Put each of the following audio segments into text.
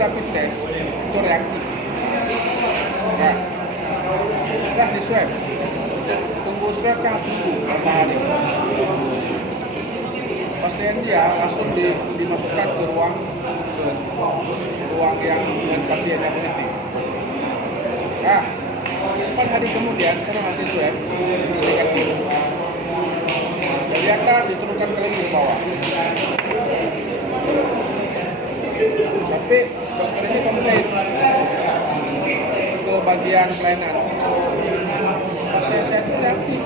rapid test itu reaktif. Ya. Sudah di swab. Tunggu swab kan tunggu berapa hari. Pasien dia langsung dimasukkan ke ruang yang dengan pasien yang positif. Nah, 4 hari kemudian karena hasil swab negatif. Dari atas diturunkan ke lagi ke bawah. Tapi dokter ini komplain ke bagian pelayanan. Pasien saya itu reaktif,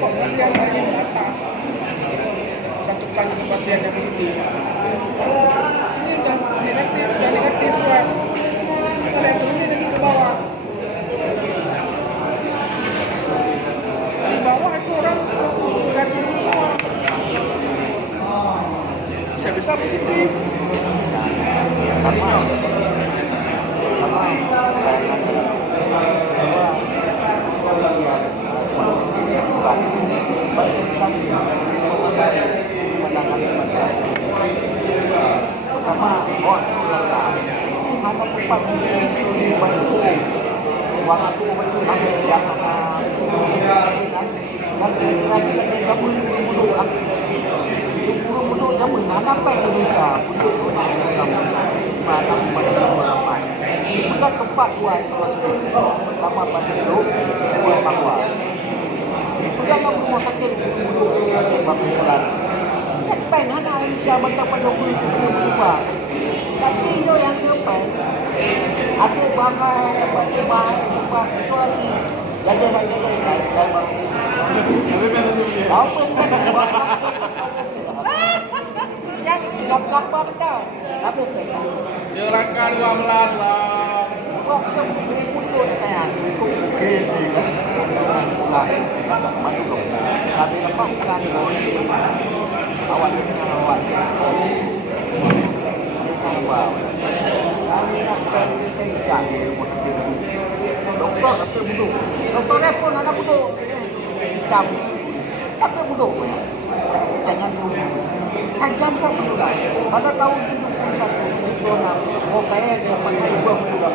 kok kalian lagi ke atas? Satukan ke pasien yang positif. Ini dah negatif swab. Kalau yang turunnya jadi ke bawah. Di bawah itu orang reaktif semua. Bisa positif. Artinya bukan tempat buat pertama pada dulu buat bahwa bukan rumah sakit dulu yang berbulan pengen Indonesia betapa dulu berubah tapi itu yang sampai ada bagai isolasi jadi apa tahu tapi Silakan 12 lah. kok putus saya itu agak maju dong tapi lepas bukan awal ini yang awal kita awal kami nak pegang dokter butuh dokter telefon ada butuh jam tapi butuh jangan tajam kok sudah pada tahun 71 oh kayak dia pakai ubah sudah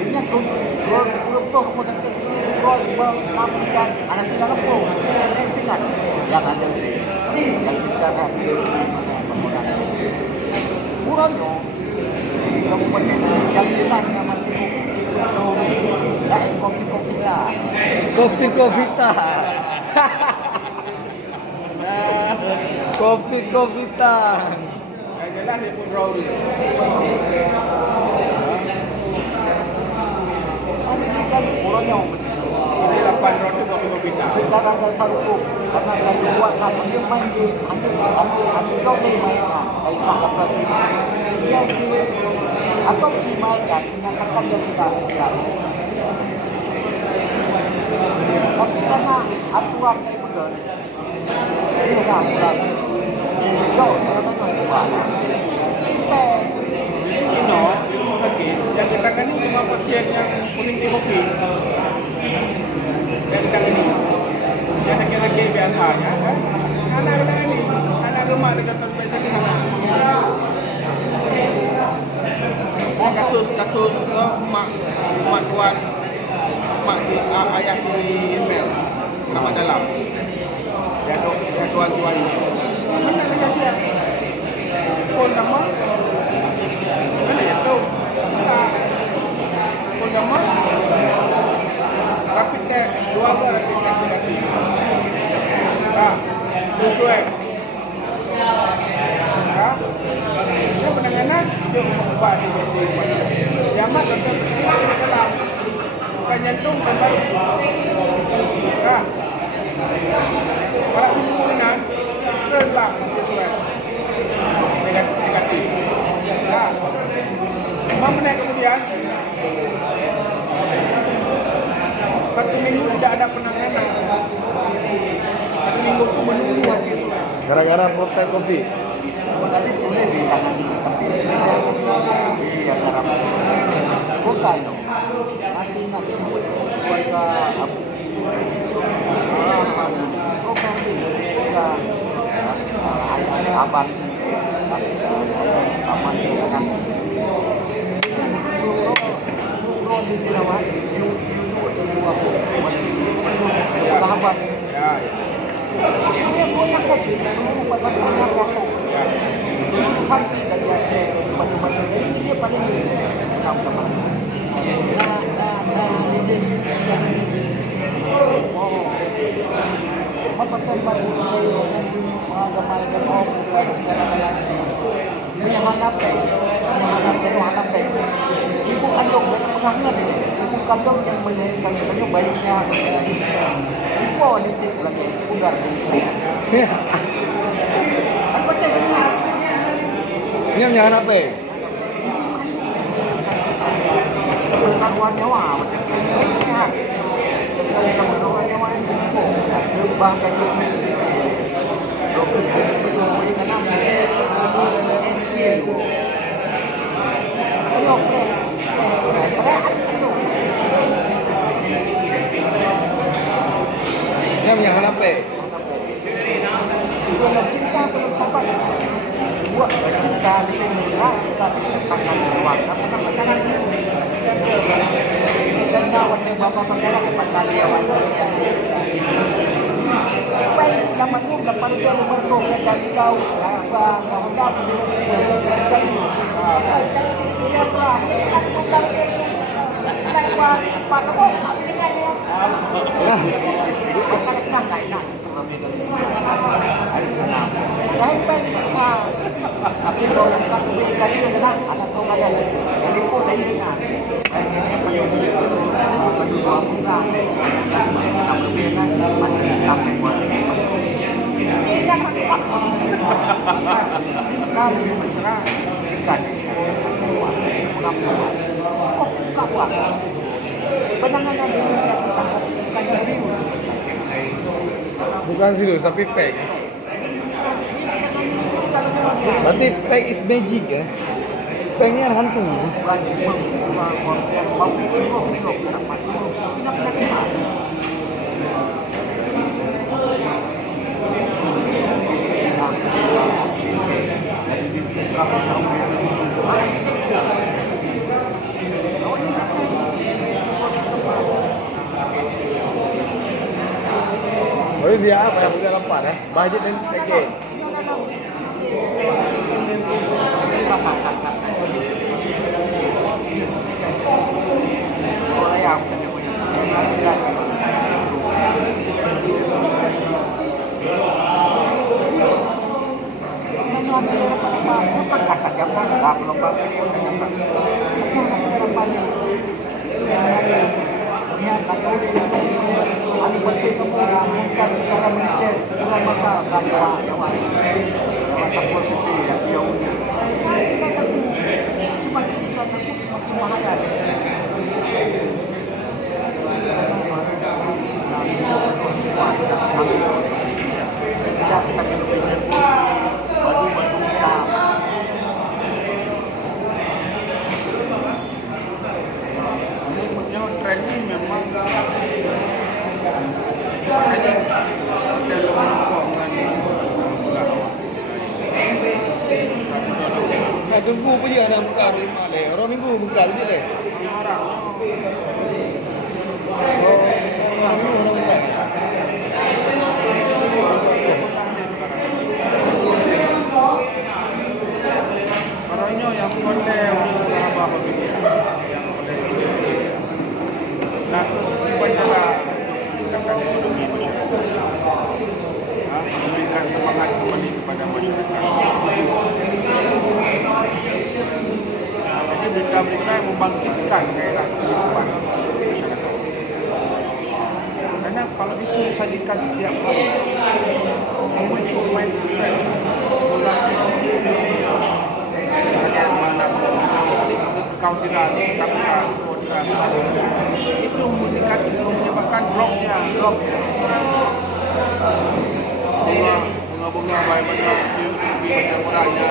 ini belum kemudian melakukan anak kita lepung ingat yang ada ini yang kita akan menggunakan kurangnya kabupaten yang kita nama Kopi-Kovita. Kopi-Kovita. Yang jelas dia pun Rawi. Ini 8 roti kopi-kovita. Sekarang saya satu karena saya buat hanya mandi hanya kau ni mainkan saya cakap lagi dia apa sih mainkan menyatakan dia tidak tapi karena aturan betul ini kan aturan jauh saya pernah buat Di rumah sakit yang ditangani cuma pasien yang positif COVID. Yang ditangani yang laki-laki biasanya kan anak ditangani anak gemar dekat spesialis anak. Kasus mak tuan mak si ayah si email nama dalam ya tuan suami mana kejadian pun nama mana ya tahu bisa pun nama rapid test 2 kali rapid test negatif swab ini penanganan itu mengubah di Yamat dokter presiden di dalam bukan jantung dan baru para kemungkinan terlah hasil swab negatif 5 menit kemudian 1 minggu tidak ada penanganan 1 minggu itu menunggu hasil swab Gara-gara protek COVID. tadi boleh ditangani tapi di antara bukan nanti keluarga program sahabat taman kan di Tirawan sahabat Ya, dia punya kopi semua pasal punya kopi ya. kan tidak jadi batu-batu ini dia paling tahu teman Mapatay bago kayo ng mga gamay-gamay o bukan segala-galanya. Hinahanap yung hanap ibu kandung dan menghangat ibu kandung yang melahirkan kayu bayinya ibu nitip lagi udah apa tanya Ini yang jangan apa? pengetahuan nyawa sehat pengetahuan nyawa itu terbang kayu dokter itu berikan nama SK ayo Ini yang jangan apa? dalam cinta belum sabar buat cinta di Indonesia kita takkan keluar apa makanan dan kawan yang bapak makanan tempat karyawan baik nama tu dapat dia membentuk dan dari tahu apa hendak jadi dia berah aku kan buat apa tu dengan dia akan tak enak Dahil pwede pero nagkakabay kayo na anak ko kaya hindi po dahil nga ay hindi pa yung na kapabigan manilapin mo hindi na magpapakot kami yung masara ikan mga kapwa panangan na din siya kanyang Bukan serius, tapi peg. Berarti peg is magic ya? Peg ni hantu. Oh dia apa yang punya lepas budget dan again. Tren ini memang dalam Ya tunggu apa dia nak buka rumah le. Orang minggu buka je le. Oh, orang minggu orang buka. Orangnya yang boleh untuk apa begini, yang boleh. Nah, upacara akan ekonomi masyarakat, memberikan semangat kembali kepada masyarakat. Jadi berita-berita yang membangkitkan gairah kehidupan masyarakat. Karena kalau itu disajikan setiap hari, membentuk mindset orang pesimis. Hanya mana kau tidak itu menyebabkan drop-nya. Bunga-bunga baik banyak banyak murahnya.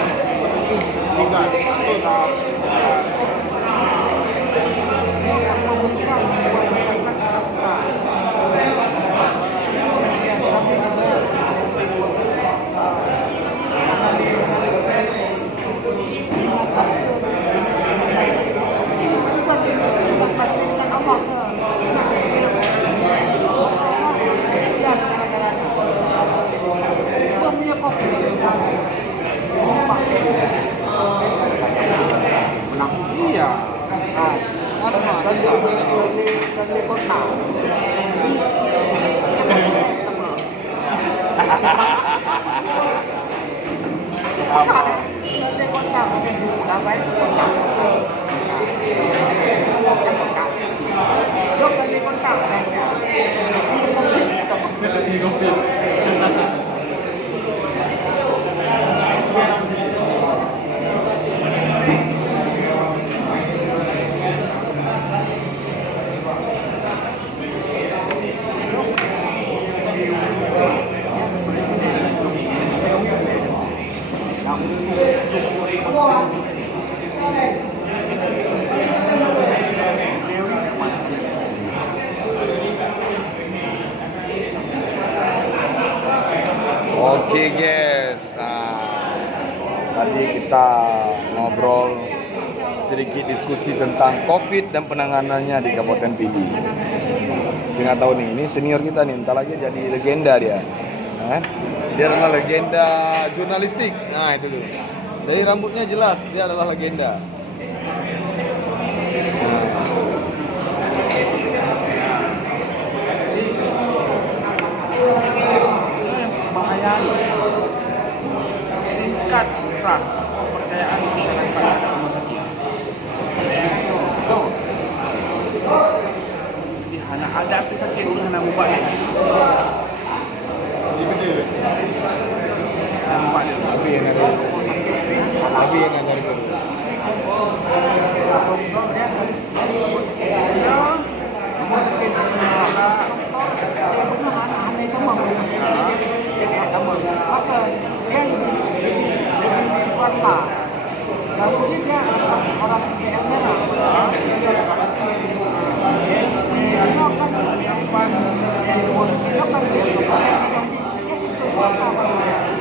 dari kota. Dari kota mungkin dulu apa itu kota. Dok dari kota mereka. Oke guys, tadi kita ngobrol sedikit diskusi tentang COVID dan penanganannya di Kabupaten Pidi. Nggak tahu nih, ini senior kita nih, entar lagi jadi legenda dia. Dia adalah legenda jurnalistik. Nah itu tuh, dari rambutnya jelas dia adalah legenda. Bahaya tingkat trust kepercayaan masyarakat terhadap rumah sakit. Jadi hanya ada aku sakit hanya buat ni. Tapi yang ada, tapi yang ada itu.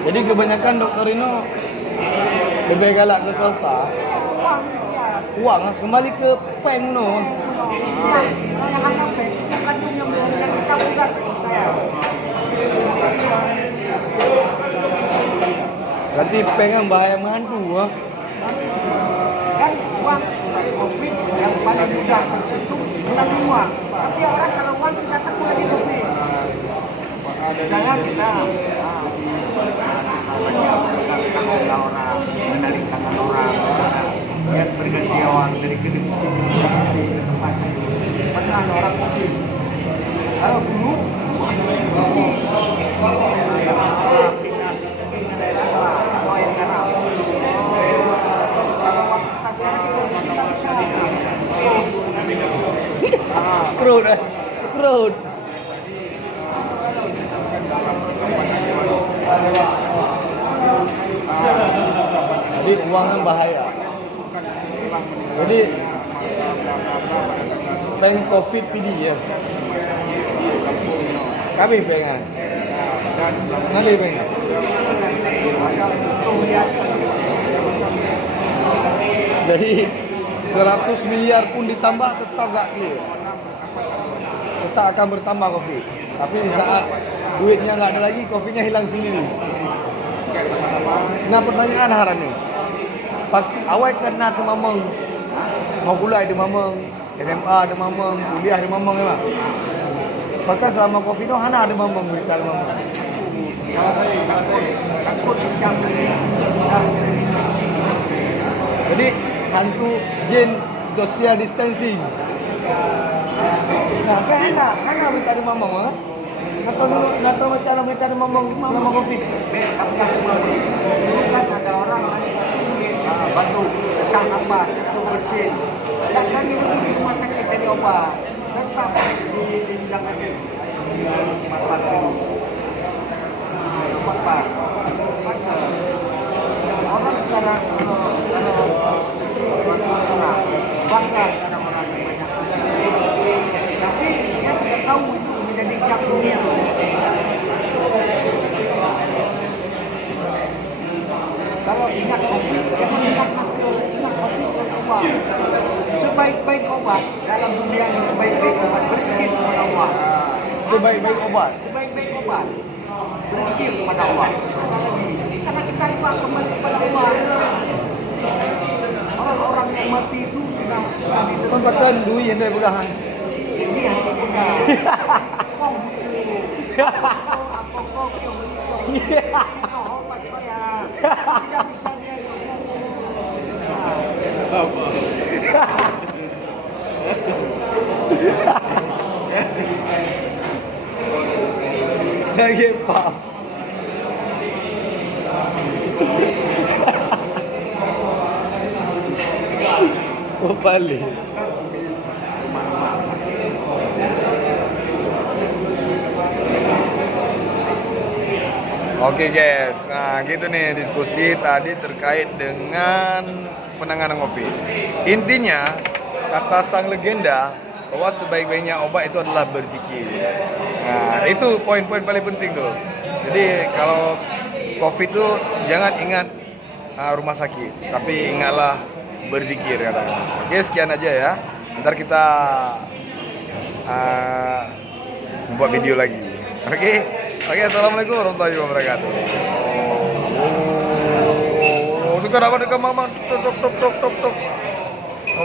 Jadi kebanyakan dokter Rino lebih galak ke swasta. Uang kembali ke peng no. Berarti pengen bahaya menghantu Kan uang COVID yang paling mudah itu bukan uang. Tapi orang kalau uang tidak takut lagi COVID. Misalnya kita orang menarik tangan orang, yang berganti orang dari gedung ke tempat itu. Pernah ada orang COVID. Kalau dulu Crowd. Jadi uang yang bahaya. Jadi peng COVID PD ya. Kami pengen. Nanti pengen. Jadi 100 miliar pun ditambah tetap gak clear. Tetap akan bertambah COVID. Tapi di saat duitnya nggak ada lagi, COVID-nya hilang sendiri. Nah pertanyaan haran nih. Awal kena tu mamang. Mau kuliah di mamang, SMA ada mamang, kuliah di mamang memang. Bahkan selama COVID itu hana ada mamang, berita ada mamang. Jadi hantu jin social distancing. Nah, hana berita ada mamang ah. Atau macam berita ada mamang selama COVID. Bukan ada orang bantu sesak nafas, itu bersin. Dan kami di rumah sakit dari obat. Tetap dibilang aja. Makan itu. Makan. Orang sekarang bangga sekarang orang banyak. Tapi dia tidak tahu itu menjadi jam dunia. Kalau ingat COVID, jangan ingat masker, ingat COVID dan obat. Sebaik-baik obat dalam dunia ini, sebaik-baik obat berzikir kepada Allah. Sebaik-baik obat. Sebaik-baik obat berzikir kepada Allah. Karena kita lupa kembali kepada Allah. Orang-orang yang mati itu sudah Kan pakai duit yang dari pegangan. Ini hati kita. Kong gitu. Aku kok itu hormat saya. Tidak bisa dia Lagi Pak. Oh balik. Oke guys, nah gitu nih diskusi tadi terkait dengan penanganan COVID. Intinya kata sang legenda bahwa sebaik-baiknya obat itu adalah berzikir. Nah itu poin-poin paling penting tuh. Jadi kalau COVID tuh jangan ingat rumah sakit, tapi ingatlah berzikir katanya. Oke sekian aja ya. Ntar kita membuat video lagi. Oke, assalamualaikum warahmatullahi wabarakatuh. Itu kan apa dekat mama? Tok. Oh,